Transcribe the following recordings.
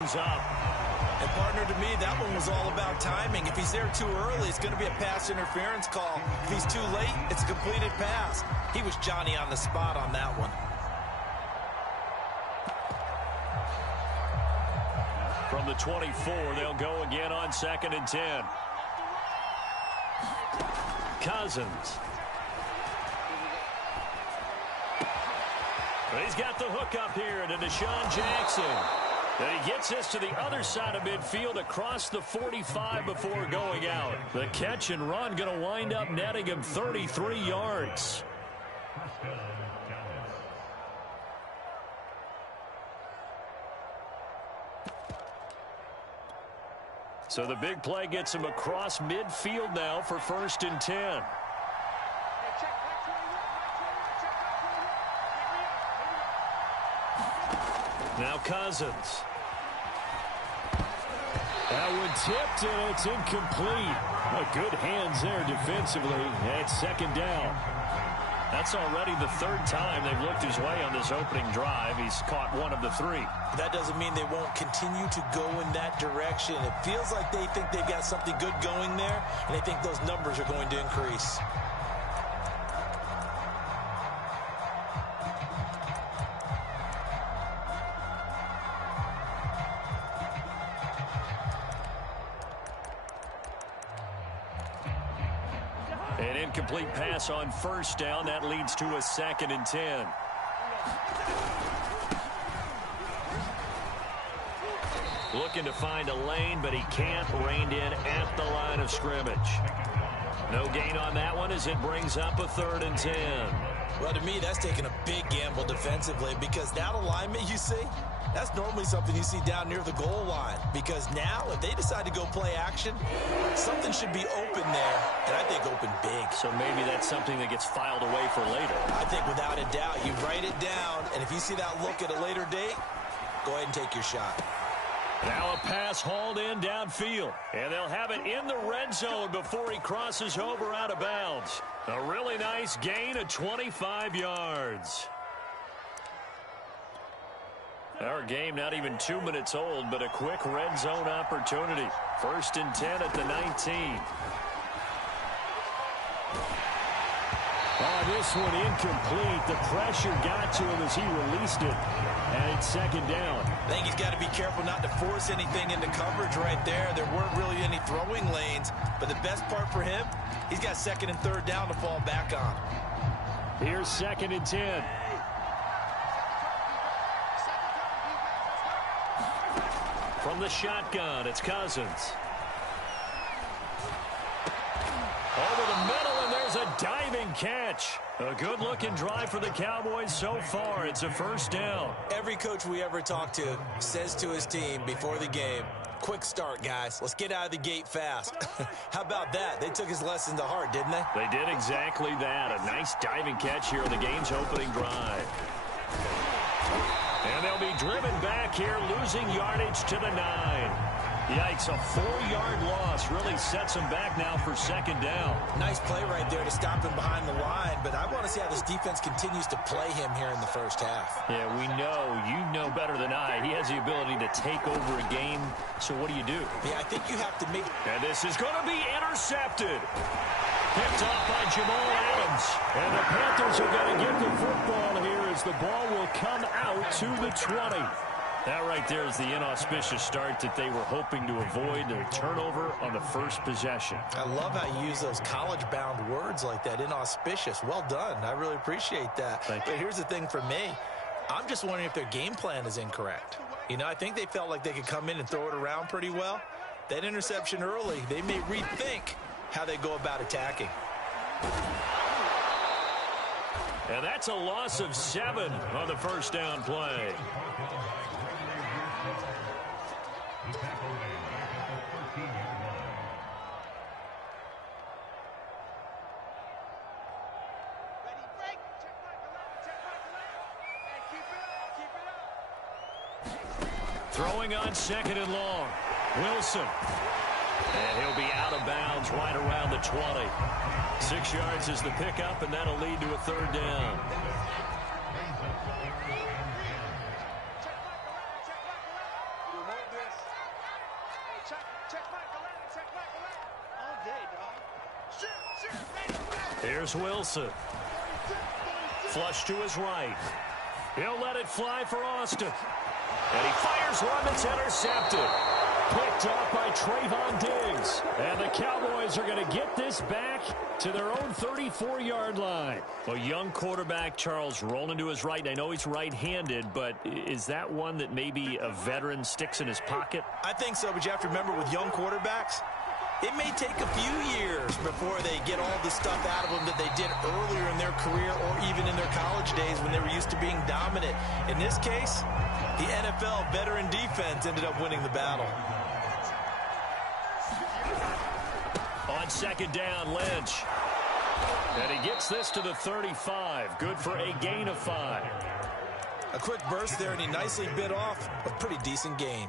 Up. And partner, to me, that one was all about timing. If he's there too early, it's going to be a pass interference call. If he's too late, it's a completed pass. He was Johnny on the spot on that one. From the 24, they'll go again on 2nd and 10. Cousins. He's got the hook up here to Deshaun Jackson. And he gets this to the other side of midfield across the 45 before going out. The catch and run going to wind up netting him 33 yards. So the big play gets him across midfield now for 1st and 10. Now Cousins. That one tipped, and it's incomplete. Good hands there defensively at 2nd down. That's already the 3rd time they've looked his way on this opening drive. He's caught one of the 3. That doesn't mean they won't continue to go in that direction. It feels like they think they've got something good going there, and they think those numbers are going to increase. An incomplete pass on 1st down. That leads to a 2nd and 10. Looking to find a lane, but he can't. Reined in at the line of scrimmage. No gain on that one as it brings up a 3rd and 10. Well, to me, that's taking a big gamble defensively, because that alignment you see, that's normally something you see down near the goal line. Because now, if they decide to go play action, something should be open there, and I think open big. So maybe that's something that gets filed away for later. I think without a doubt, you write it down, and if you see that look at a later date, go ahead and take your shot. Now a pass hauled in downfield, and they'll have it in the red zone before he crosses over out of bounds. A really nice gain of 25 yards. Our game not even 2 minutes old, but a quick red zone opportunity. 1st and 10 at the 19. Oh, this one incomplete. The pressure got to him as he released it. And it's 2nd down. I think he's got to be careful not to force anything into coverage right there. There weren't really any throwing lanes. But the best part for him, he's got 2nd and 3rd down to fall back on. Here's 2nd and 10. From the shotgun, it's Cousins. Over the middle, and there's a diving catch. A good-looking drive for the Cowboys so far. It's a 1st down. Every coach we ever talk to says to his team before the game, quick start, guys. Let's get out of the gate fast. How about that? They took his lesson to heart, didn't they? They did exactly that. A nice diving catch here on the game's opening drive. And they'll be driven back here, losing yardage to the 9. Yikes, a 4-yard loss really sets him back now for 2nd down. Nice play right there to stop him behind the line, but I want to see how this defense continues to play him here in the 1st half. Yeah, we know. You know better than I. He has the ability to take over a game, so what do you do? Yeah, I think you have to make... And this is going to be intercepted. Picked off by Jamal Adams. And the Panthers are going to get the football here as the ball will come out to the 20. That right there is the inauspicious start that they were hoping to avoid, a turnover on the 1st possession. I love how you use those college-bound words like that, inauspicious. Well done. I really appreciate that. Thank you. But here's the thing for me. I'm just wondering if their game plan is incorrect. You know, I think they felt like they could come in and throw it around pretty well. That interception early, they may rethink how they go about attacking. And that's a loss of 7 on the 1st down play. Throwing on 2nd and long. Wilson. And he'll be out of bounds right around the 20. 6 yards is the pickup, and that'll lead to a 3rd down. Here's Wilson. Flush to his right. He'll let it fly for Austin. And he fires one that's intercepted. Picked off by Trayvon Diggs. And the Cowboys are going to get this back to their own 34-yard line. A young quarterback, Charles, rolling to his right. I know he's right-handed, but is that one that maybe a veteran sticks in his pocket? I think so, but you have to remember with young quarterbacks, it may take a few years before they get all the stuff out of them that they did earlier in their career or even in their college days when they were used to being dominant. In this case, the NFL veteran defense ended up winning the battle. On second down, Lynch. And he gets this to the 35. Good for a gain of 5. A quick burst there, and he nicely bit off a pretty decent gain.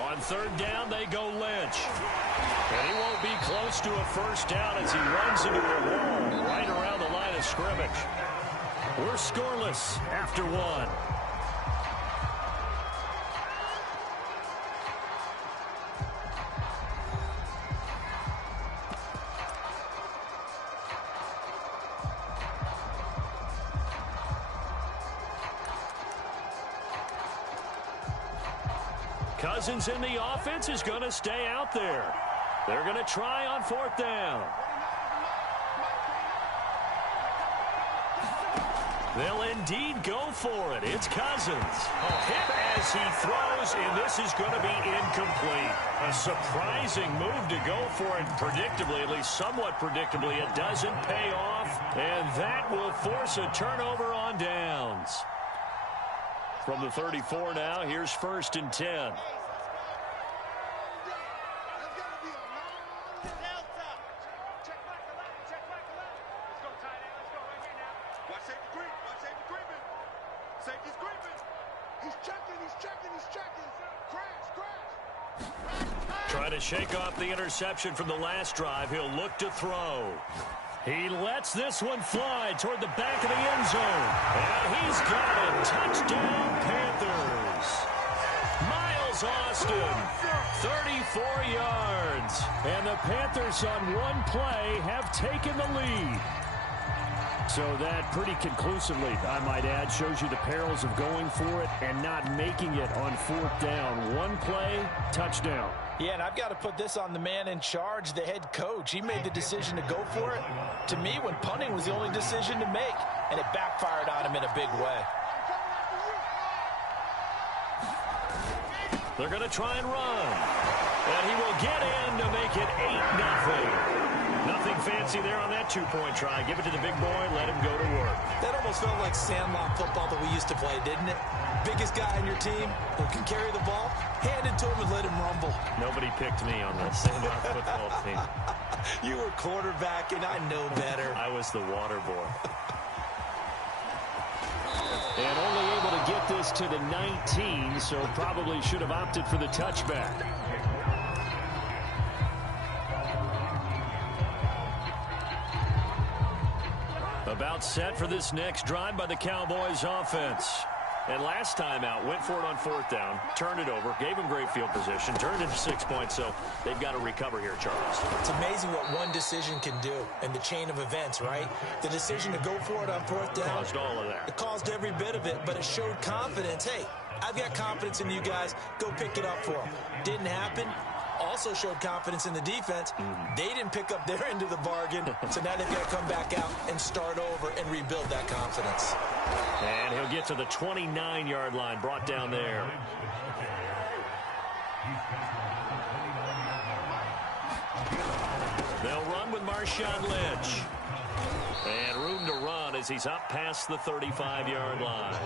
On third down, they go Lynch. And he won't be close to a first down as he runs into a wall right around the line of scrimmage. We're scoreless after one. Cousins in the offense is going to stay out there. They're going to try on fourth down. They'll indeed go for it. It's Cousins. Hit as he throws, and this is going to be incomplete. A surprising move to go for it. Predictably, at least somewhat predictably, it doesn't pay off, and that will force a turnover on downs. From the 34 now, here's first and 10. Trying to shake off the interception from the last drive. He'll look to throw. He lets this one fly toward the back of the end zone. And he's got it. Touchdown, Panthers. Miles Austin, 34 yards. And the Panthers on one play have taken the lead. So that pretty conclusively, I might add, shows you the perils of going for it and not making it on fourth down. One play, touchdown. Yeah, and I've got to put this on the man in charge, the head coach. He made the decision to go for it. To me, when punting was the only decision to make, and it backfired on him in a big way. They're going to try and run. And he will get in to make it 8-0. Nothing fancy there on that two-point try. Give it to the big boy, let him go to work. That almost felt like sandlot football that we used to play, didn't it? Biggest guy on your team who can carry the ball, hand it to him and let him rumble. Nobody picked me on the sandlot football team. You were quarterback, and I know better. I was the water boy. And only able to get this to the 19, so probably should have opted for the touchback. About set for this next drive by the Cowboys offense. And last time out, went for it on fourth down, turned it over, gave him great field position, turned it to 6 points, so they've got to recover here, Charles. It's amazing what one decision can do in the chain of events, right? The decision to go for it on fourth down. Caused all of that. It caused every bit of it, but it showed confidence. Hey, I've got confidence in you guys. Go pick it up for them. Didn't happen. Also showed confidence in the defense. They didn't pick up their end of the bargain, so now they've got to come back out and start over and rebuild that confidence. And he'll get to the 29-yard line, brought down there. They'll run with Marshawn Lynch. And room to run as he's up past the 35-yard line.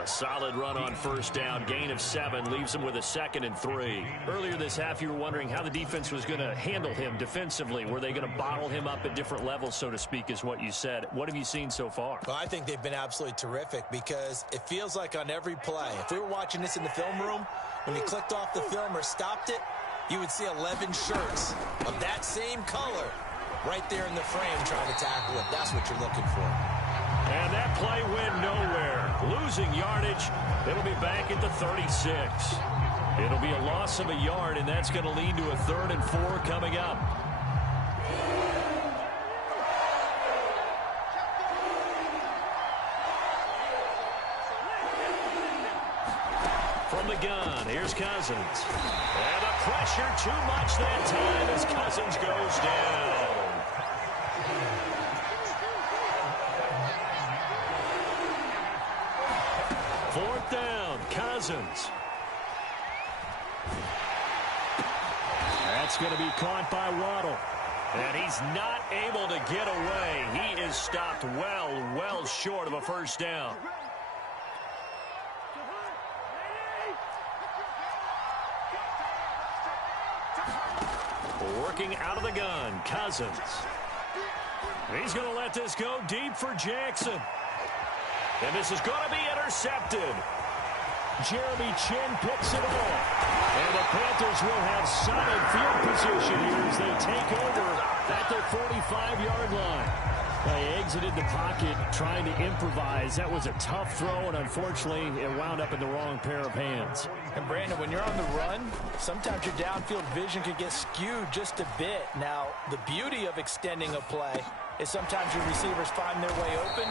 A solid run on first down, gain of 7, leaves him with a 2nd and 3. Earlier this half, you were wondering how the defense was going to handle him defensively. Were they going to bottle him up at different levels, so to speak, is what you said. What have you seen so far? Well, I think they've been absolutely terrific because it feels like on every play, if we were watching this in the film room, when you clicked off the film or stopped it, you would see 11 shirts of that same color right there in the frame trying to tackle it. That's what you're looking for. And that play went nowhere. Losing yardage. It'll be back at the 36. It'll be a loss of a yard, and that's going to lead to a 3rd and 4 coming up. From the gun, here's Cousins. And the pressure too much that time as Cousins goes down. Fourth down, Cousins. That's going to be caught by Waddle. And he's not able to get away. He is stopped well short of a first down. Working out of the gun, Cousins. He's going to let this go deep for Jackson. And this is going to be intercepted. Jeremy Chin picks it off. And the Panthers will have solid field position here as they take over at their 45-yard line. They exited the pocket trying to improvise. That was a tough throw, and unfortunately, it wound up in the wrong pair of hands. And Brandon, when you're on the run, sometimes your downfield vision can get skewed just a bit. Now, the beauty of extending a play is sometimes your receivers find their way open,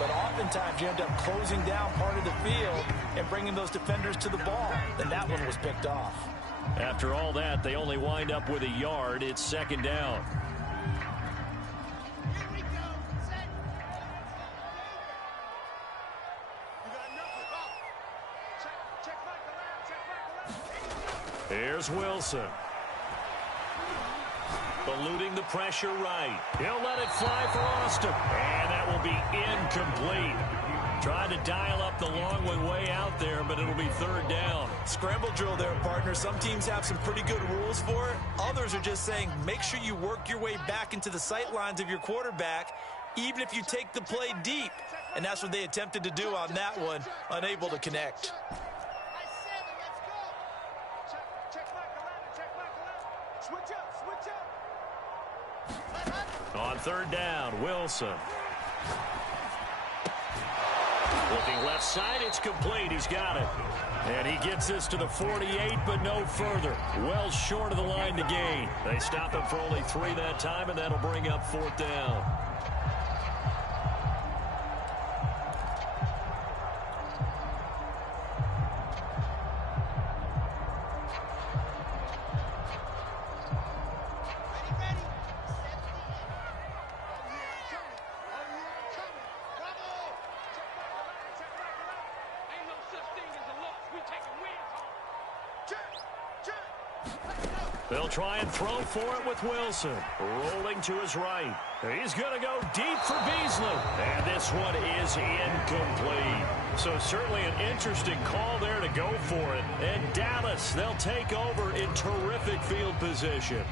but oftentimes you end up closing down part of the field and bringing those defenders to the ball. And that one was picked off. After all that, they only wind up with a yard. It's 2nd down. Here's Wilson. Eluding the pressure right. He'll let it fly for Austin. And that will be incomplete. Trying to dial up the long way out there, but it'll be 3rd down. Scramble drill there, partner. Some teams have some pretty good rules for it. Others are just saying make sure you work your way back into the sight lines of your quarterback, even if you take the play deep. And that's what they attempted to do on that one, unable to connect. On 3rd down, Wilson. Looking left side, it's complete. He's got it. And he gets this to the 48, but no further. Well short of the line to gain. They stop him for only 3 that time, and that'll bring up 4th down. They'll try and throw for it with Wilson. Rolling to his right. He's going to go deep for Beasley. And this one is incomplete. So certainly an interesting call there to go for it. And Dallas, they'll take over in terrific field position.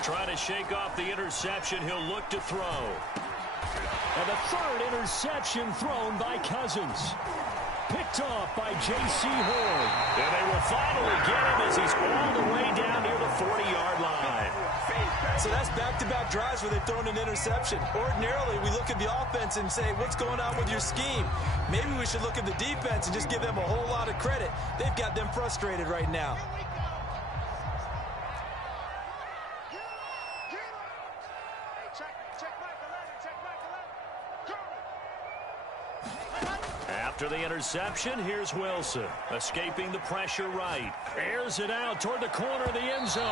Trying to shake off the interception. He'll look to throw. And the 3rd interception thrown by Cousins. Picked off by J.C. Horn. And they will finally get him as he's all the way down near the 40-yard line. So that's back-to-back drives where they've thrown an interception. Ordinarily, we look at the offense and say, what's going on with your scheme? Maybe we should look at the defense and just give them a whole lot of credit. They've got them frustrated right now. After the interception, here's Wilson. Escaping the pressure right. Airs it out toward the corner of the end zone.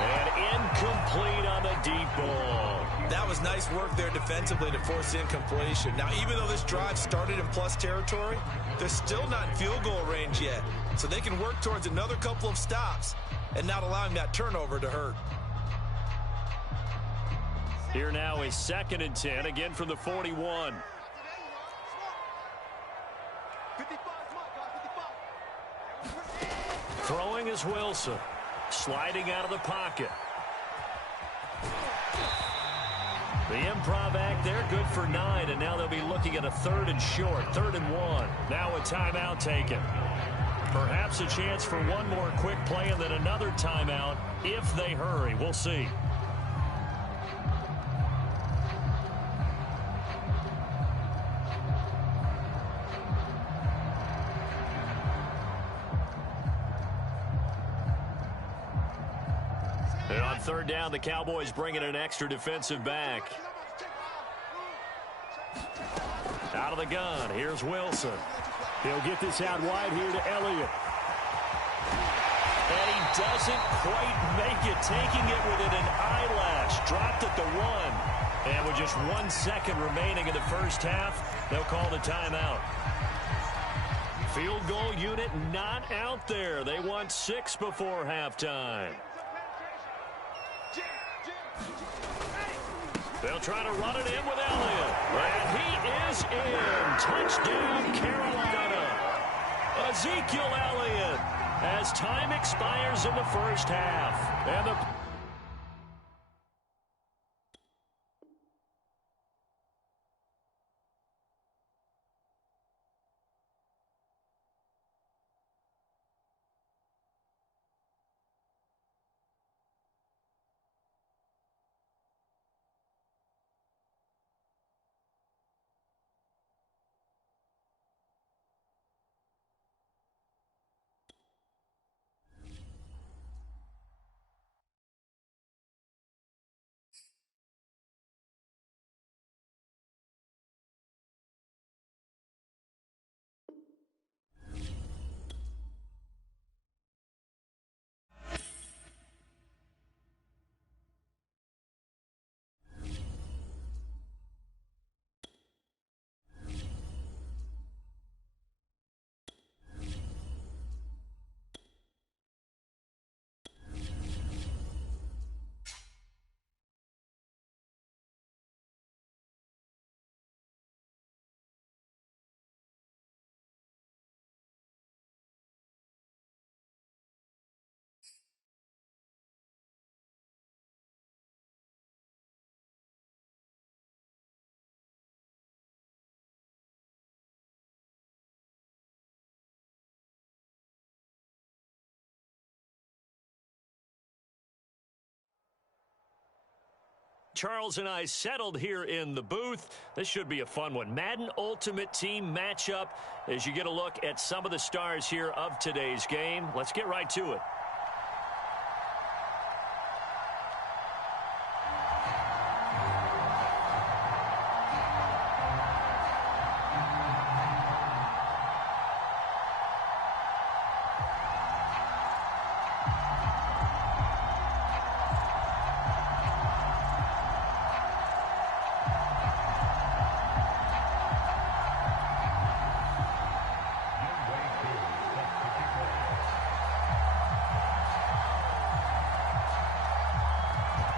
And incomplete on the deep ball. That was nice work there defensively to force incompletion. Now, even though this drive started in plus territory, they're still not in field goal range yet. So they can work towards another couple of stops and not allowing that turnover to hurt. Here now is 2nd and 10, again from the 41. Throwing is Wilson. Sliding out of the pocket. The improv act there, good for 9, and now they'll be looking at a 3rd and short, 3rd and 1. Now a timeout taken. Perhaps a chance for one more quick play and then another timeout if they hurry. We'll see. And on 3rd down, the Cowboys bring in an extra defensive back. Out of the gun, here's Wilson. He'll get this out wide here to Elliott. And he doesn't quite make it, taking it within an eyelash. Dropped at the 1. And with just 1 second remaining in the first half, they'll call the timeout. Field goal unit not out there. They want 6 before halftime. They'll try to run it in with Elliott. And he is in. Touchdown, Carolina. Ezekiel Elliott as time expires in the first half. And the Charles and I settled here in the booth. This should be a fun one. Madden Ultimate Team matchup as you get a look at some of the stars here of today's game. Let's get right to it.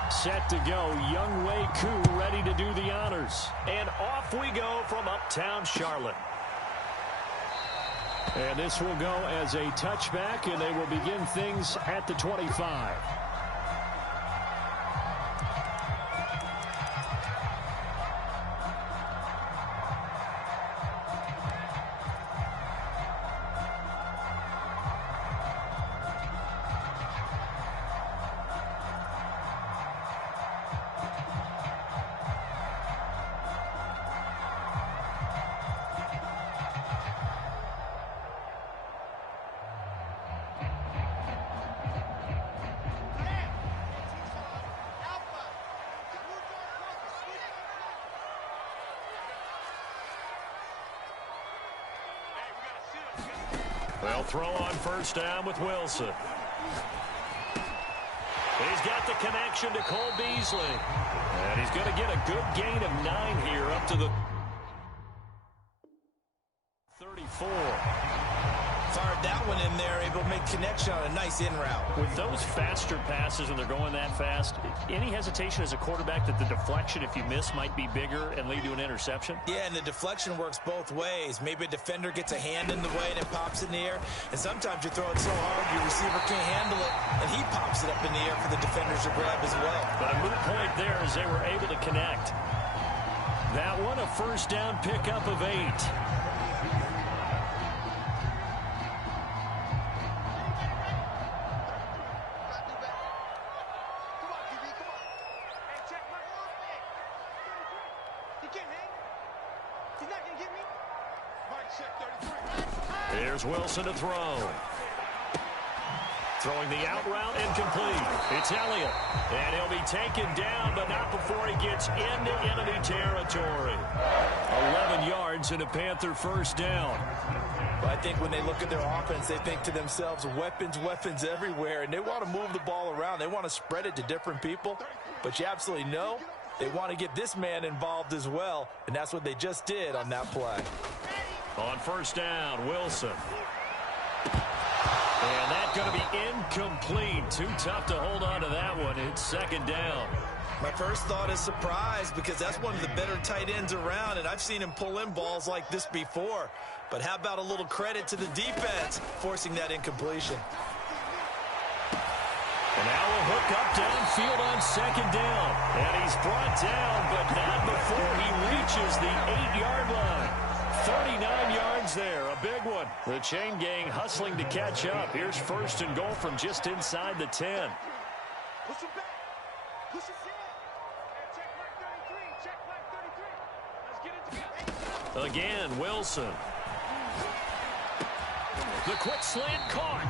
Set to go. Young Wei Koo ready to do the honors. And off we go from uptown Charlotte. And this will go as a touchback, and they will begin things at the 25. They'll throw on first down with Wilson. He's got the connection to Cole Beasley. And he's going to get a good gain of 9 here up to the 34. Fired that one in there, able to make connection on a nice in route. With those faster passes and they're going that fast, any hesitation as a quarterback that the deflection, if you miss, might be bigger and lead to an interception? Yeah, and the deflection works both ways. Maybe a defender gets a hand in the way and it pops in the air. And sometimes you throw it so hard your receiver can't handle it, and he pops it up in the air for the defenders to grab as well. But a moot point there as they were able to connect. That one, a first down pickup of 8. Here's Wilson to throw. Throwing the out route incomplete. It's Elliott. And he'll be taken down, but not before he gets into enemy territory. 11 yards and a Panther first down. But I think when they look at their offense, they think to themselves, weapons, weapons everywhere. And they want to move the ball around. They want to spread it to different people. But you absolutely know they want to get this man involved as well. And that's what they just did on that play. On first down, Wilson. And that's going to be incomplete. Too tough to hold on to that one. It's second down. My first thought is surprise, because that's one of the better tight ends around, and I've seen him pull in balls like this before. But how about a little credit to the defense forcing that incompletion? And now a hook up downfield on second down. And he's brought down, but not before he reaches the 8-yard line. 39 yards there, a big one. The chain gang hustling to catch up. Here's first and goal from just inside the 10. Again, Wilson. The quick slant caught.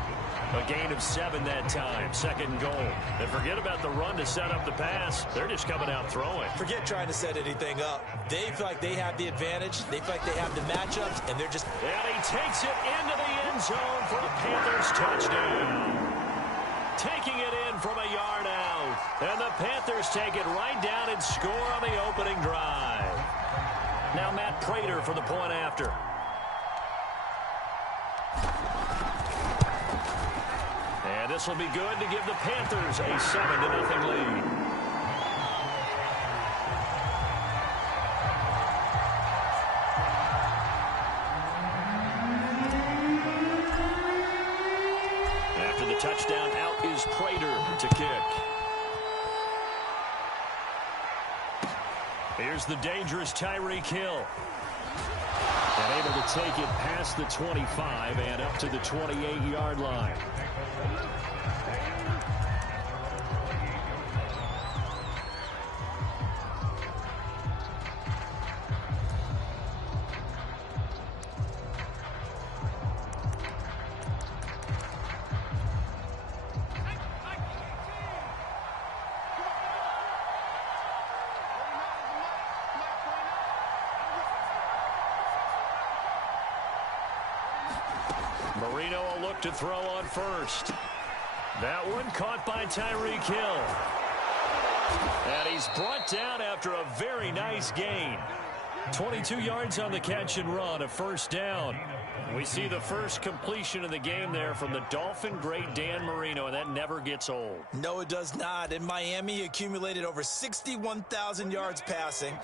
A gain of 7 that time. Second and goal. And forget about the run to set up the pass. They're just coming out throwing. Forget trying to set anything up. They feel like they have the advantage. They feel like they have the matchups, and they're just... And he takes it into the end zone for a Panthers touchdown. Taking it in from a yard out. And the Panthers take it right down and score on the opening drive. Now Matt Prater for the point after. And this will be good to give the Panthers a 7-0 lead. After the touchdown, out is Prater to kick. Here's the dangerous Tyreek Hill. And able to take it past the 25 and up to the 28-yard line. Marino will look to throw on first. That one caught by Tyreek Hill. And he's brought down after a very nice gain. 22 yards on the catch and run, a first down. We see the first completion of the game there from the Dolphin great Dan Marino, and that never gets old. No, it does not. In Miami, he accumulated over 61,000 yards passing.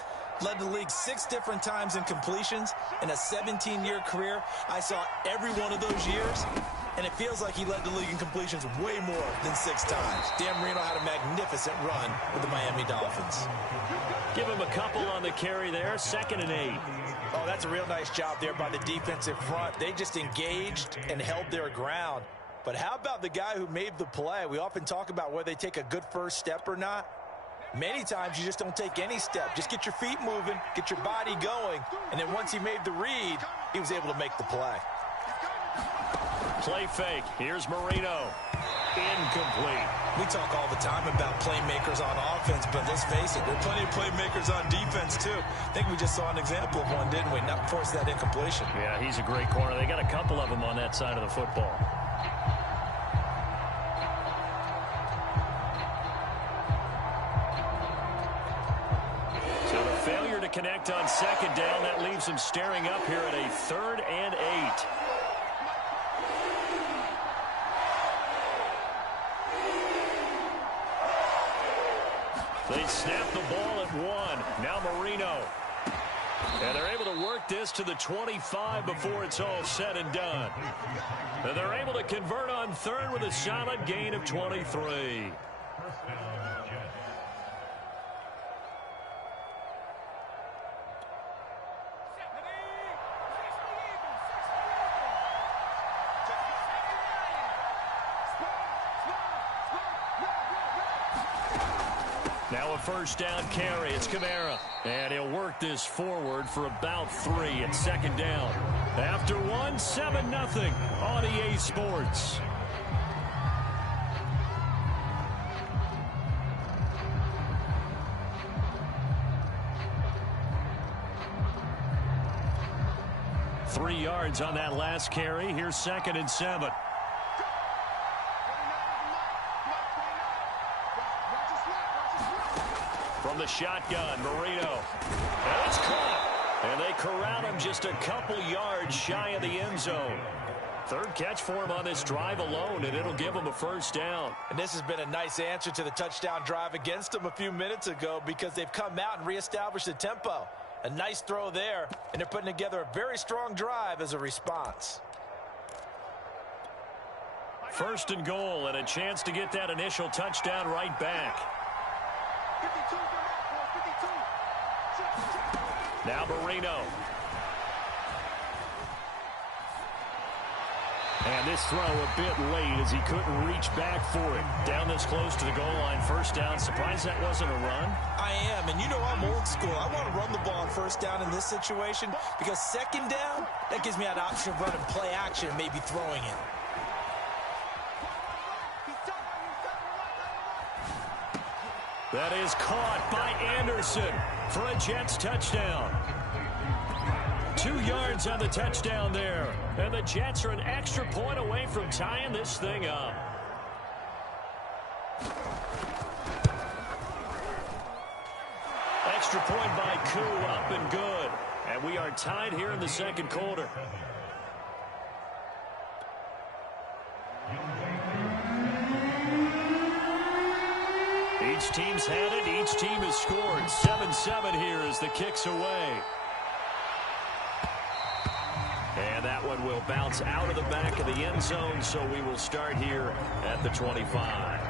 Led the league 6 different times in completions. In a 17-year career, I saw every one of those years, and it feels like he led the league in completions way more than 6 times. Dan Marino had a magnificent run with the Miami Dolphins. Give him a couple on the carry there, 2nd and 8. Oh, that's a real nice job there by the defensive front. They just engaged and held their ground. But how about the guy who made the play? We often talk about whether they take a good first step or not. Many times you just don't take any step. Just get your feet moving, get your body going, and then once he made the read, he was able to make the play. Play fake. Here's Marino. Incomplete. We talk all the time about playmakers on offense, but let's face it, there are plenty of playmakers on defense too. I think we just saw an example of one, didn't we? Not force that incompletion. Yeah, he's a great corner. They got a couple of them on that side of the football. So the failure to connect on 2nd down, that leaves them staring up here at a 3rd and 8. They snap the ball at 1. Now Marino. And they're able to work this to the 25 before it's all said and done. And they're able to convert on third with a solid gain of 23. Now a first down carry. It's Kamara. And he'll work this forward for about 3. It's second down. After 1, 7-0 on EA Sports. Three yards on that last carry. Here's 2nd and 7. From the shotgun, Marino. And it's caught. And they corral him just a couple yards shy of the end zone. Third catch for him on this drive alone, and it'll give him a first down. And this has been a nice answer to the touchdown drive against them a few minutes ago because they've come out and reestablished the tempo. A nice throw there, and they're putting together a very strong drive as a response. First and goal, and a chance to get that initial touchdown right back. Now Marino. And this throw a bit late as he couldn't reach back for it. Down this close to the goal line, first down. Surprised that wasn't a run? I am, and you know I'm old school. I want to run the ball on first down in this situation because second down, that gives me that option of running play action and maybe throwing it. That is caught by Anderson for a Jets touchdown. 2 yards on the touchdown there. And the Jets are an extra point away from tying this thing up. Extra point by Koo, up and good. And we are tied here in the second quarter. Each team's had it. Each team has scored. 7-7 here as the kick's away. And that one will bounce out of the back of the end zone, so we will start here at the 25.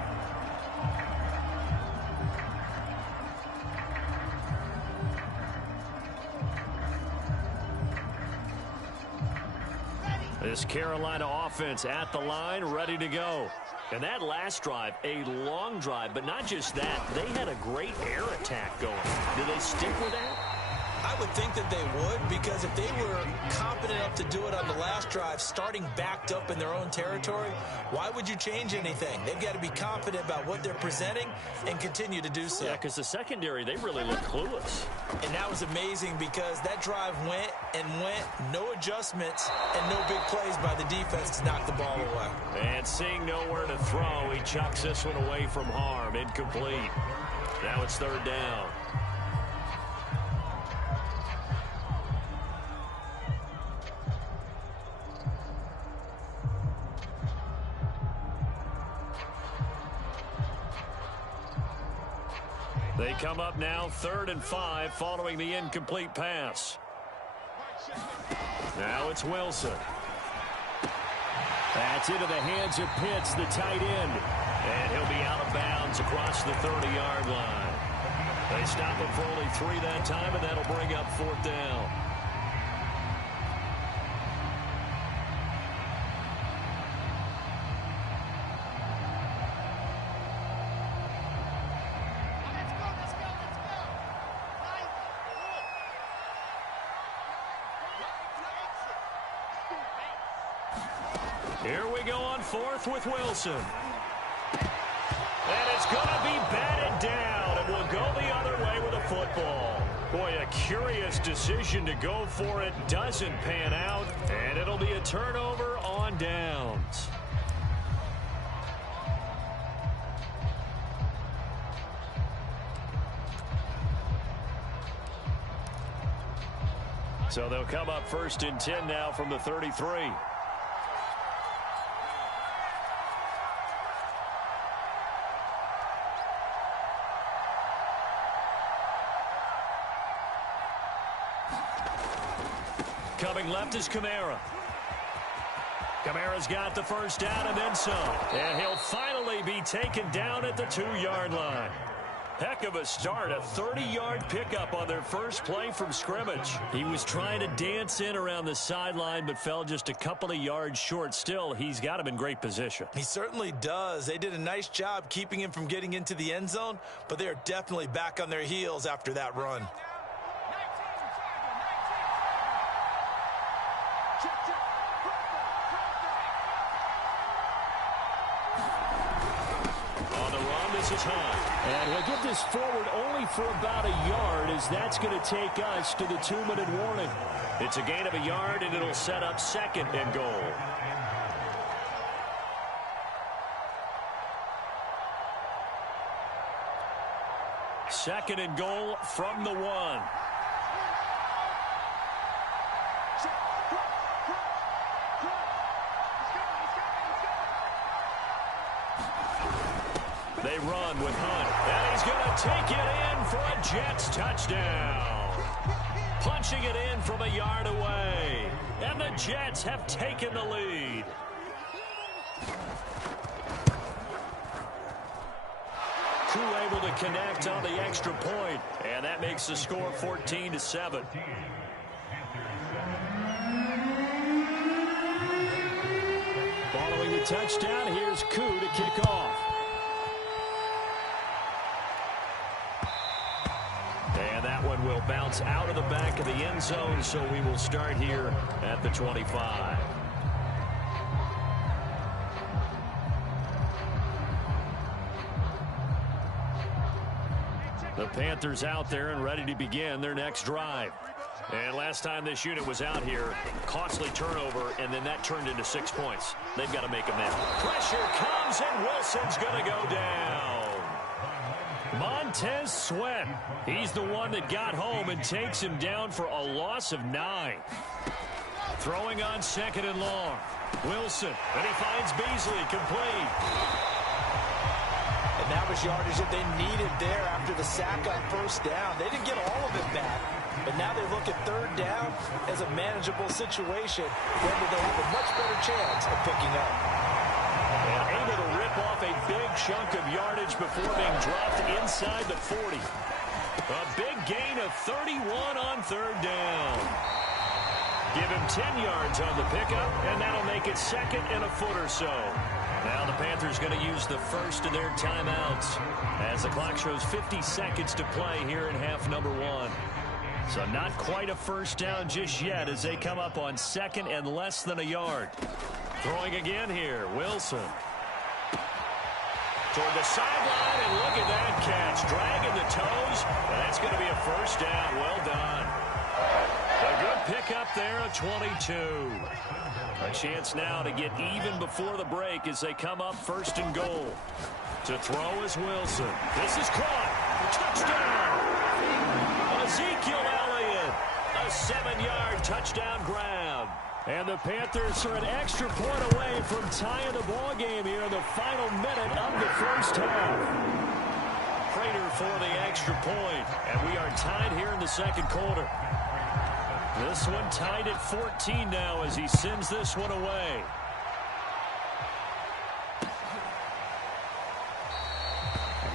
This Carolina offense at the line, ready to go. And that last drive, a long drive, but not just that. They had a great air attack going. Do they stick with that? I would think that they would, because if they were competent enough to do it on the last drive, starting backed up in their own territory, why would you change anything? They've got to be confident about what they're presenting and continue to do so. Yeah, because the secondary, they really look clueless. And that was amazing because that drive went and went, no adjustments, and no big plays by the defense to knock the ball away. And seeing nowhere to throw, he chucks this one away from harm. Incomplete. Now it's third down. They come up now 3rd and 5 following the incomplete pass. Now it's Wilson. That's into the hands of Pitts, the tight end. And he'll be out of bounds across the 30-yard line. They stop him for only 3 that time, and that'll bring up 4th down. Here we go on 4th with Wilson. And it's going to be batted down, and we'll go the other way with a football. Boy, a curious decision to go for it. Doesn't pan out, and it'll be a turnover on downs. So they'll come up 1st and 10 now from the 33. Coming left is Kamara. Kamara's got the first down and then some. And he'll finally be taken down at the 2-yard line. Heck of a start, a 30-yard pickup on their first play from scrimmage. He was trying to dance in around the sideline, but fell just a couple of yards short. Still, he's got him in great position. He certainly does. They did a nice job keeping him from getting into the end zone, but they are definitely back on their heels after that run. Is high. And he'll get this forward only for about a yard, as that's going to take us to the 2-minute warning. It's a gain of a yard, and it'll set up 2nd and goal. Second and goal from the 1. They run with Hunt, and he's going to take it in for a Jets touchdown. Punching it in from a yard away, and the Jets have taken the lead. Crew able to connect on the extra point, and that makes the score 14-7. Following the touchdown, here's Koo to kick off. And that one will bounce out of the back of the end zone, so we will start here at the 25. The Panthers out there and ready to begin their next drive. And last time this unit was out here, costly turnover, and then that turned into 6 points. They've got to make them now. Pressure comes, and Wilson's going to go down. Montez Sweat, he's the one that got home and takes him down for a loss of 9. Throwing on 2nd and long. Wilson, and he finds Beasley, complete. And that was yardage that they needed there after the sack on first down. They didn't get all of it back, but now they look at 3rd down as a manageable situation when they have a much better chance of picking up. And able to rip off a big chunk of yardage before being dropped inside the 40. A big gain of 31 on 3rd down. Give him 10 yards on the pickup, and that'll make it 2nd and a foot or so. Now the Panthers going to use the first of their timeouts as the clock shows 50 seconds to play here in half number 1. So not quite a first down just yet as they come up on 2nd and less than a yard. Throwing again here, Wilson. Toward the sideline, and look at that catch. Dragging the toes, and that's going to be a first down. Well done. A good pickup there at 22. A chance now to get even before the break as they come up 1st and goal. To throw is Wilson. This is caught. Touchdown. Ezekiel Elliott. A 7-yard touchdown grab. And the Panthers are an extra point away from tying the ball game here in the final minute of the first half. Prater for the extra point, and we are tied here in the 2nd quarter. This one tied at 14 now as he sends this one away.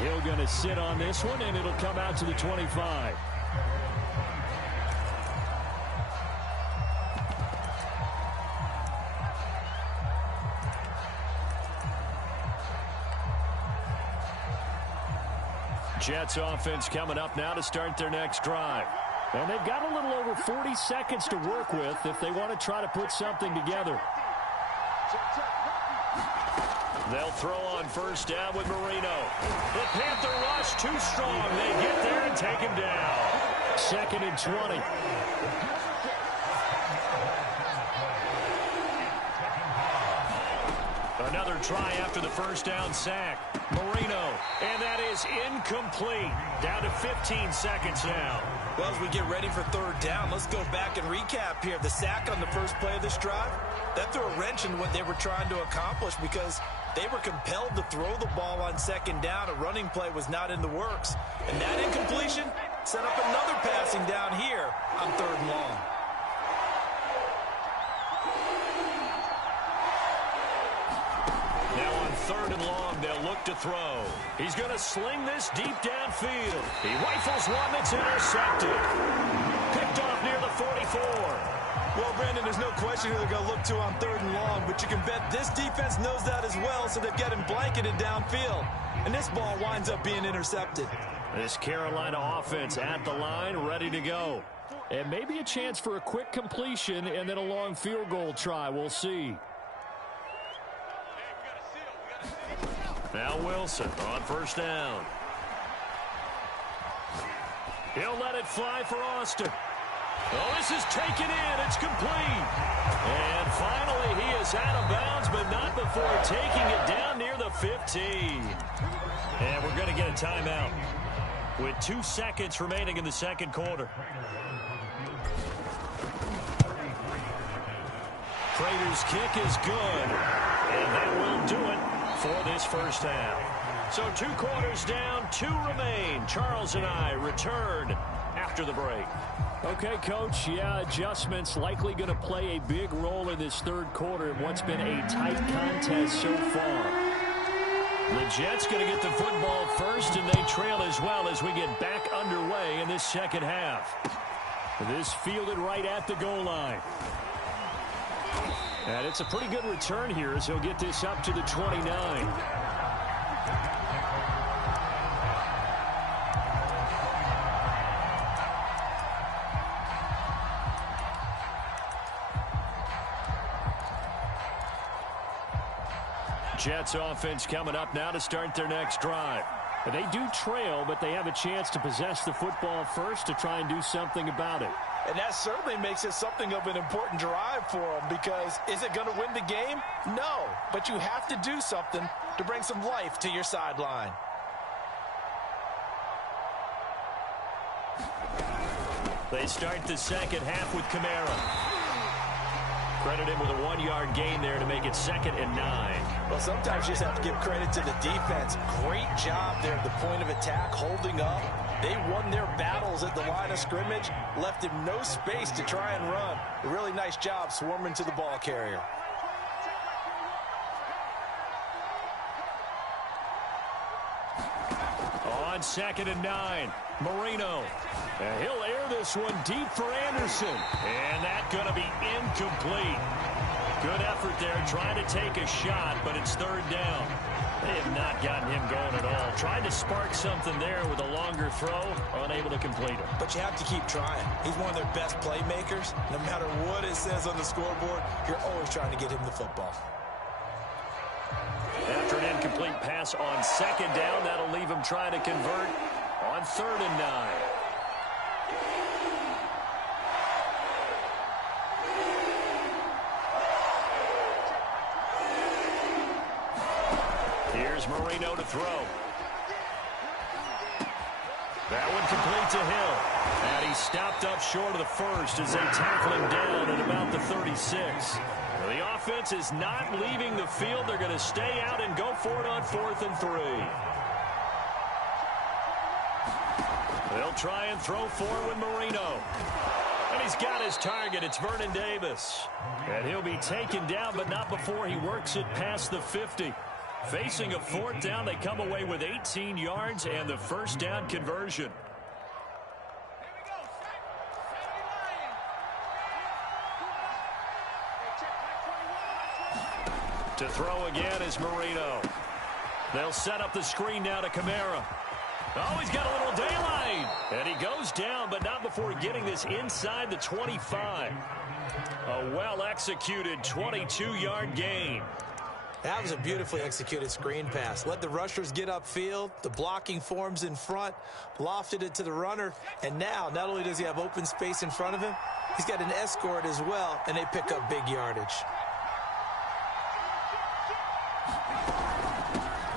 He'll going to sit on this one, and it'll come out to the 25. Jets offense coming up now to start their next drive. And they've got a little over 40 seconds to work with if they want to try to put something together. They'll throw on first down with Marino. The Panther rush too strong. They get there and take him down. 2nd and 20. Another try after the first down sack. Marino, and that is incomplete. Down to 15 seconds now. Well, as we get ready for 3rd down, let's go back and recap here. The sack on the first play of this drive, that threw a wrench in what they were trying to accomplish because they were compelled to throw the ball on 2nd down. A running play was not in the works. And that incompletion set up another passing down here on 3rd and long. 3rd and long. They'll look to throw. He's going to sling this deep downfield. He rifles one that's intercepted. Picked off near the 44. Well, Brandon, there's no question who they're going to look to on 3rd and long, but you can bet this defense knows that as well, so they've got him blanketed downfield. And this ball winds up being intercepted. This Carolina offense at the line, ready to go. And maybe a chance for a quick completion and then a long field goal try. We'll see. Now Wilson on 1st down. He'll let it fly for Austin. Oh, this is taken in. It's complete. And finally, he is out of bounds, but not before taking it down near the 15. And we're going to get a timeout with 2 seconds remaining in the 2nd quarter. Prater's kick is good, and that will do it for this 1st half. So 2 quarters down, 2 remain. Charles and I return after the break. Okay, Coach, yeah, adjustments likely going to play a big role in this 3rd quarter in what's been a tight contest so far. The Jets going to get the football first, and they trail as well as we get back underway in this 2nd half. This fielded right at the goal line. And it's a pretty good return here as he'll get this up to the 29. Jets offense coming up now to start their next drive. They do trail, but they have a chance to possess the football first to try and do something about it. And that certainly makes it something of an important drive for them, because is it going to win the game? No, but you have to do something to bring some life to your sideline. They start the 2nd half with Kamara. Credit him with a 1-yard gain there to make it 2nd and 9. Well, sometimes you just have to give credit to the defense. Great job there at the point of attack, holding up. They won their battles at the line of scrimmage, left him no space to try and run. A really nice job swarming to the ball carrier. On 2nd and 9, Marino. And he'll air this one deep for Anderson. And that's going to be incomplete. Good effort there trying to take a shot, but it's 3rd down. They have not gotten him going at all. Tried to spark something there with a longer throw, unable to complete it. But you have to keep trying. He's one of their best playmakers. No matter what it says on the scoreboard, you're always trying to get him the football. After an incomplete pass on 2nd down, that'll leave him trying to convert on 3rd and 9. Here's Marino to throw. That one complete to Hill. And he stopped up short of the 1st as they tackle him down at about the 36. The offense is not leaving the field. They're going to stay out and go for it on 4th and 3. They'll try and throw forward Marino. And he's got his target. It's Vernon Davis. And he'll be taken down, but not before he works it past the 50. Facing a 4th down, they come away with 18 yards and the 1st down conversion. To throw again is Marino. They'll set up the screen now to Kamara. Oh, he's got a little daylight. And he goes down, but not before getting this inside the 25. A well-executed 22-yard gain. That was a beautifully executed screen pass. Let the rushers get upfield. The blocking forms in front. Lofted it to the runner. And now, not only does he have open space in front of him, he's got an escort as well, and they pick up big yardage.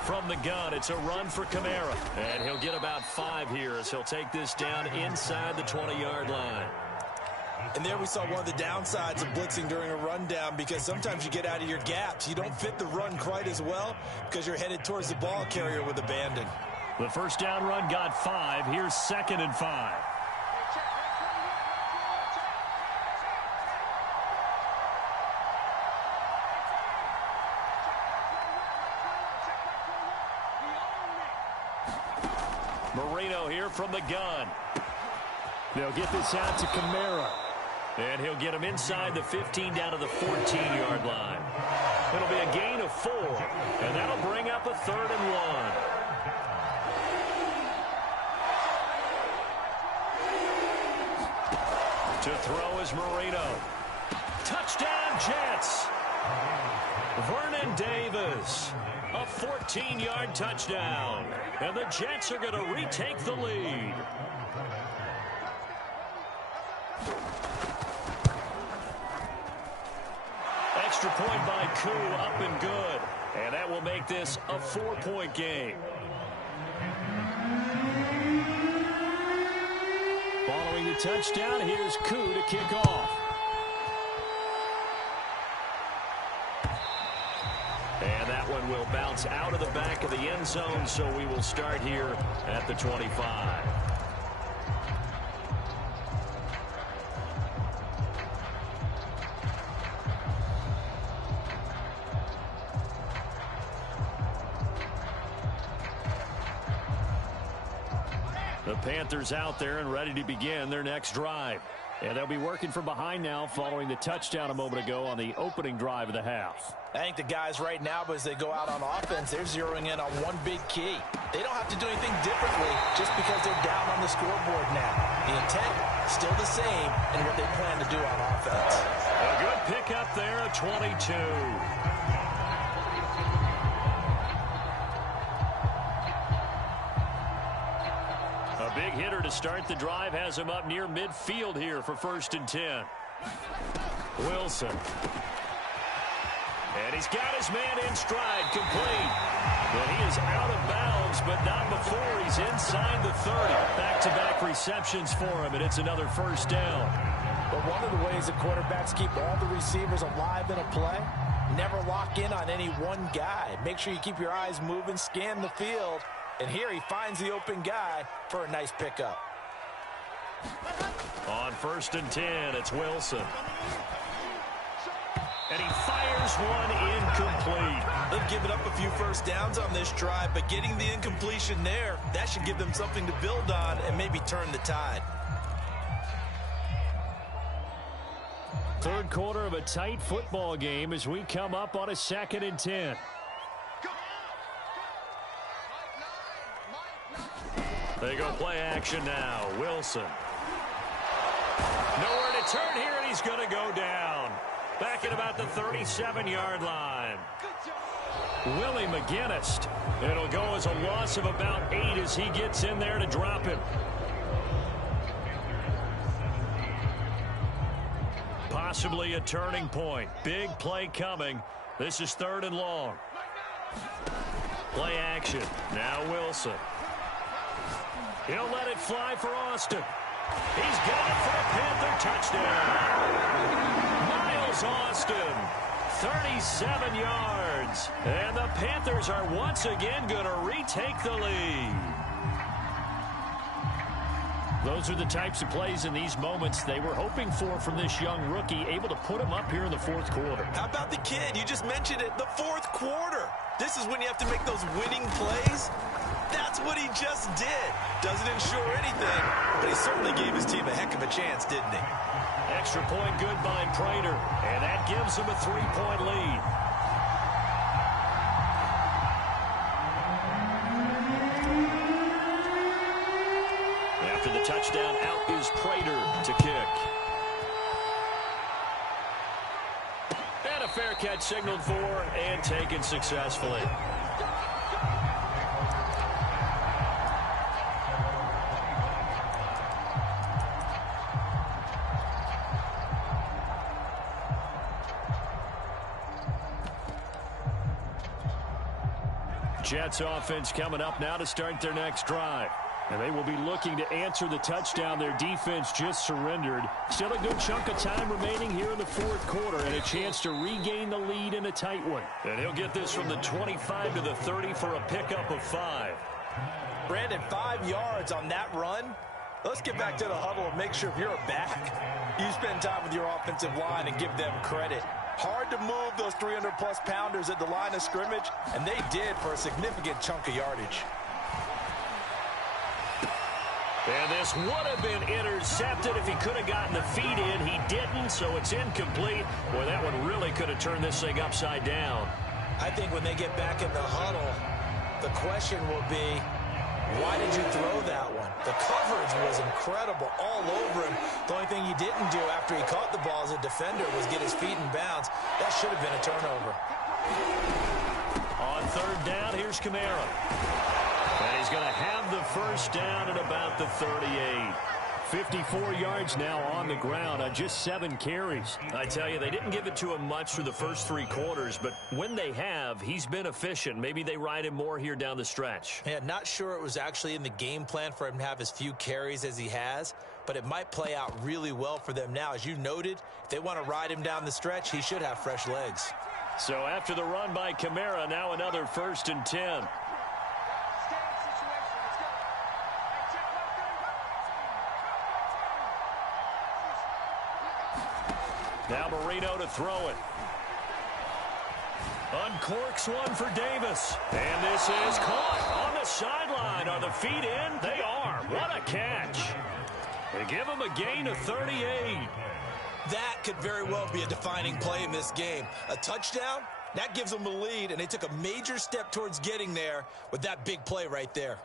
From the gun, it's a run for Kamara. And he'll get about 5 here as he'll take this down inside the 20-yard line. And there we saw one of the downsides of blitzing during a rundown, because sometimes you get out of your gaps. You don't fit the run quite as well because you're headed towards the ball carrier with abandon. The 1st down run got 5. Here's 2nd and 5. Marino here from the gun. They'll get this out to Kamara. And he'll get him inside the 15 down to the 14-yard line. It'll be a gain of 4. And that'll bring up a 3rd and 1. To throw is Marino. Touchdown, Jets. Vernon Davis. A 14-yard touchdown. And the Jets are going to retake the lead. Extra point by Koo, up and good. And that will make this a 4-point game. Following the touchdown, here's Koo to kick off. And that one will bounce out of the back of the end zone, so we will start here at the 25. The Panthers out there and ready to begin their next drive. And they'll be working from behind now following the touchdown a moment ago on the opening drive of the half. I think the guys right now, as they go out on offense, they're zeroing in on one big key. They don't have to do anything differently just because they're down on the scoreboard now. The intent, still the same in what they plan to do on offense. A good pickup there at 22. A big hitter to start the drive has him up near midfield here for 1st and 10. Wilson. And he's got his man in stride, complete. But he is out of bounds, but not before he's inside the 30. Back-to-back receptions for him, and it's another 1st down. But one of the ways that quarterbacks keep all the receivers alive in a play, never lock in on any one guy. Make sure you keep your eyes moving, scan the field. And here he finds the open guy for a nice pickup. On 1st and 10, it's Wilson. And he fires one incomplete. They've given up a few 1st downs on this drive, but getting the incompletion there, that should give them something to build on and maybe turn the tide. 3rd quarter of a tight football game as we come up on a 2nd and 10. They go play action now. Wilson. Nowhere to turn here, and he's going to go down. Back at about the 37-yard line. Willie McGinnis. It'll go as a loss of about 8 as he gets in there to drop him. Possibly a turning point. Big play coming. This is 3rd and long. Play action. Now Wilson. He'll let it fly for Austin. He's got it for a Panther touchdown. Miles Austin, 37 yards. And the Panthers are once again going to retake the lead. Those are the types of plays in these moments they were hoping for from this young rookie, able to put him up here in the 4th quarter. How about the kid? You just mentioned it, the 4th quarter. This is when you have to make those winning plays. That's what he just did. Doesn't ensure anything, but he certainly gave his team a heck of a chance, didn't he? Extra point good by Prater, and that gives him a 3-point lead. After the touchdown, out is Prater to kick. And a fair catch signaled for and taken successfully. Jets offense coming up now to start their next drive. And they will be looking to answer the touchdown their defense just surrendered. Still a good chunk of time remaining here in the 4th quarter and a chance to regain the lead in a tight one. And he'll get this from the 25 to the 30 for a pickup of 5. Brandon, 5 yards on that run. Let's get back to the huddle and make sure if you're a back, you spend time with your offensive line and give them credit. Hard to move those 300-plus pounders at the line of scrimmage, and they did for a significant chunk of yardage. And this would have been intercepted if he could have gotten the feet in. He didn't, so it's incomplete. Boy, that one really could have turned this thing upside down. I think when they get back in the huddle, the question will be, why did you throw that one? The coverage was incredible all over him. The only thing he didn't do after he caught the ball as a defender was get his feet in bounds. That should have been a turnover. On third down, here's Kamara. And he's going to have the first down at about the 38. 54 yards now on the ground on just 7 carries. I tell you, they didn't give it to him much through the first 3 quarters, but when they have, he's been efficient. Maybe they ride him more here down the stretch. Yeah, not sure it was actually in the game plan for him to have as few carries as he has, but it might play out really well for them now. As you noted, if they want to ride him down the stretch, he should have fresh legs. So after the run by Kamara, now another 1st and 10. Now Marino to throw it. Uncorks one for Davis. And this is caught on the sideline. Are the feet in? They are. What a catch. They give him a gain of 38. That could very well be a defining play in this game. A touchdown, that gives them the lead, and they took a major step towards getting there with that big play right there.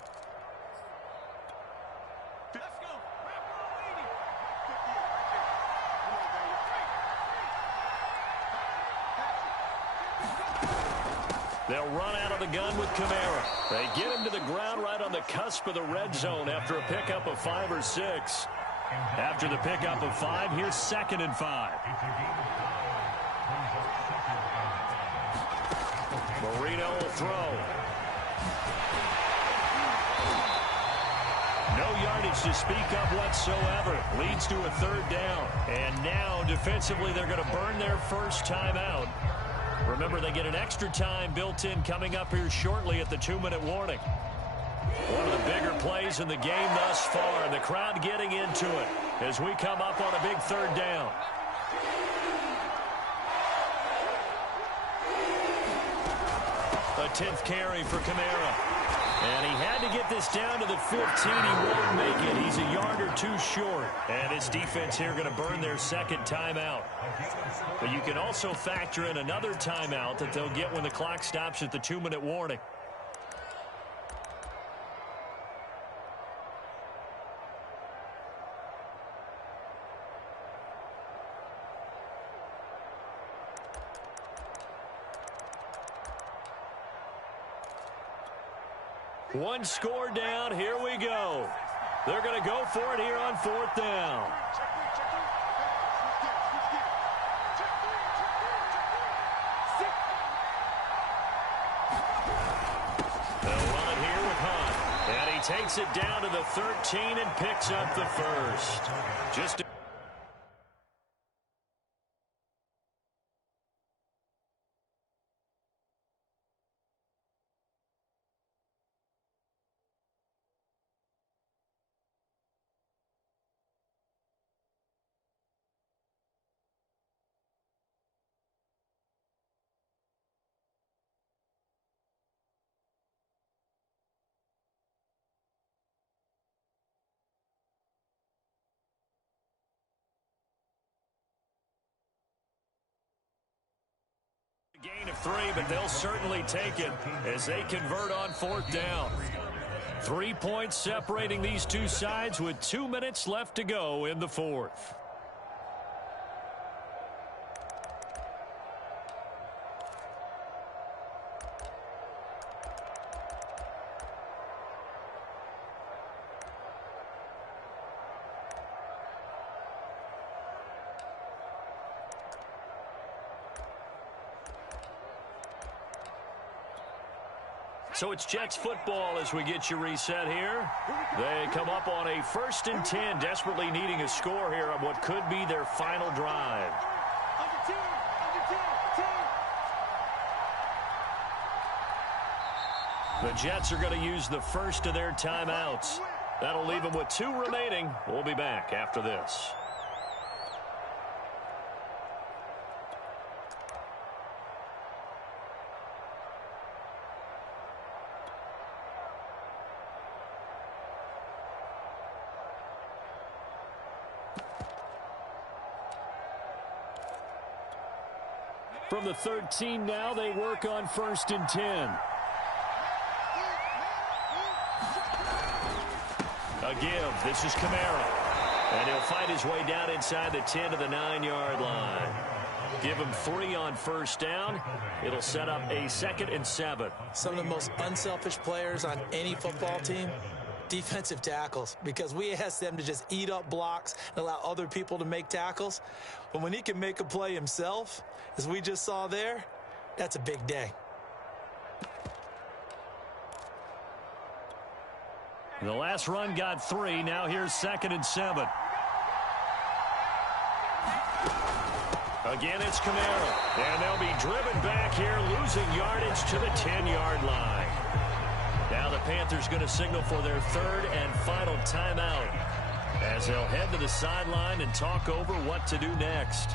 They'll run out of the gun with Kamara. They get him to the ground right on the cusp of the red zone after a pickup of 5 or 6. After the pickup of 5, here's 2nd and 5. Marino will throw. No yardage to speak of whatsoever. Leads to a 3rd down. And now, defensively, they're going to burn their first timeout. Remember, they get an extra time built in coming up here shortly at the 2-minute warning. One of the bigger plays in the game thus far, and the crowd getting into it as we come up on a big 3rd down. A 10th carry for Kamara. And he had to get this down to the 15. He won't make it. He's a yard or 2 short. And his defense here going to burn their 2nd timeout. But you can also factor in another timeout that they'll get when the clock stops at the 2-minute warning. One score down. Here we go. They're going to go for it here on 4th down. They'll run it here with Hunt. And he takes it down to the 13 and picks up the first. Just gain of 3, but they'll certainly take it as they convert on 4th down. 3 points separating these two sides with 2 minutes left to go in the 4th. So it's Jets football as we get you reset here. They come up on a 1st and 10, desperately needing a score here on what could be their final drive. The Jets are going to use the first of their timeouts. That'll leave them with 2 remaining. We'll be back after this. From the 13 now, they work on 1st and 10. A give. This is Kamara. And he'll fight his way down inside the 10 to the 9-yard line. Give him 3 on 1st down. It'll set up a 2nd and 7. Some of the most unselfish players on any football team, defensive tackles, because we ask them to just eat up blocks and allow other people to make tackles. But when he can make a play himself, as we just saw there, that's a big day. The last run got 3. Now here's 2nd and 7. Again, it's Kamara. And they'll be driven back here, losing yardage to the 10-yard line. Now the Panthers going to signal for their 3rd and final timeout as they'll head to the sideline and talk over what to do next.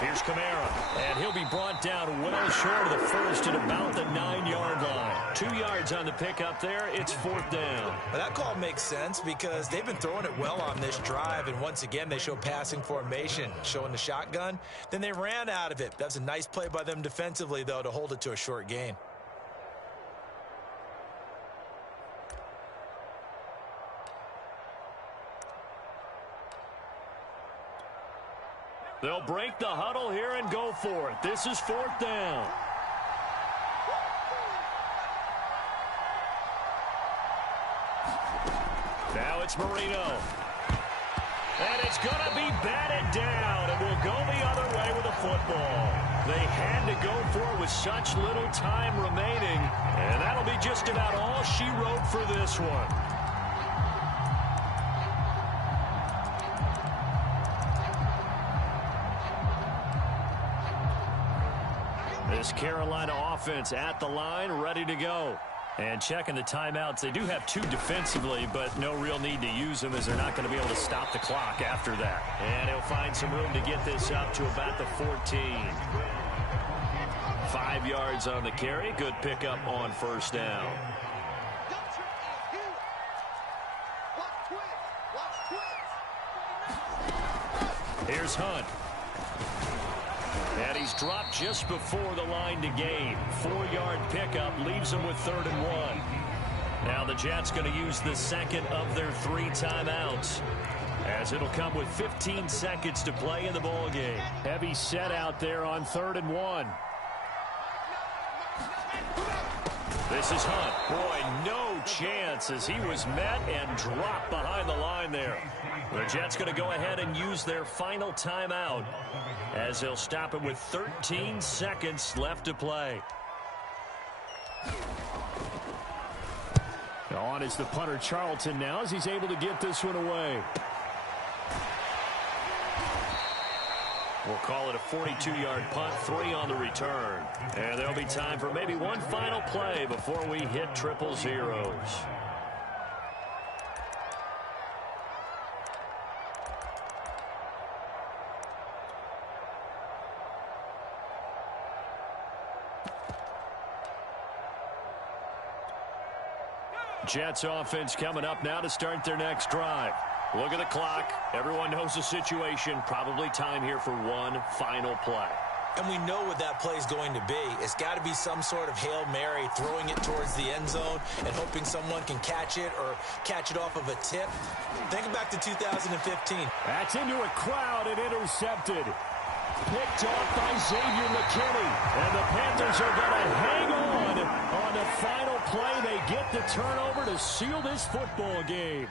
Here's Kamara, and he'll be brought down well short of the 1st at about the 9-yard line. 2 yards on the pickup there. It's 4th down. Well, that call makes sense because they've been throwing it well on this drive, and once again they show passing formation, showing the shotgun. Then they ran out of it. That's a nice play by them defensively, though, to hold it to a short gain. They'll break the huddle here and go for it. This is 4th down. Now it's Marino. And it's going to be batted down, and will go the other way with the football. They had to go for it with such little time remaining, and that'll be just about all she wrote for this one. This Carolina offense at the line, ready to go. And checking the timeouts, they do have 2 defensively, but no real need to use them as they're not going to be able to stop the clock after that. And he'll find some room to get this up to about the 14. 5 yards on the carry. Good pickup on 1st down. Here's Hunt. And he's dropped just before the line to gain. 4-yard pickup leaves him with 3rd and 1. Now the Jets going to use the 2nd of their 3 timeouts, as it'll come with 15 seconds to play in the ball game. Heavy set out there on 3rd and 1. This is Hunt. Boy, no chance as he was met and dropped behind the line there. The Jets going to go ahead and use their final timeout, as they'll stop it with 13 seconds left to play. On is the punter Charlton now, as he's able to get this one away. We'll call it a 42-yard punt, 3 on the return. And there'll be time for maybe one final play before we hit triple zeros. Jets offense coming up now to start their next drive. Look at the clock. Everyone knows the situation. Probably time here for one final play. And we know what that play is going to be. It's got to be some sort of Hail Mary, throwing it towards the end zone and hoping someone can catch it or catch it off of a tip. Think back to 2015. That's into a crowd and intercepted. Picked off by Xavier McKinney. And the Panthers are going to hang on the final play. They get the turnover to seal this football game.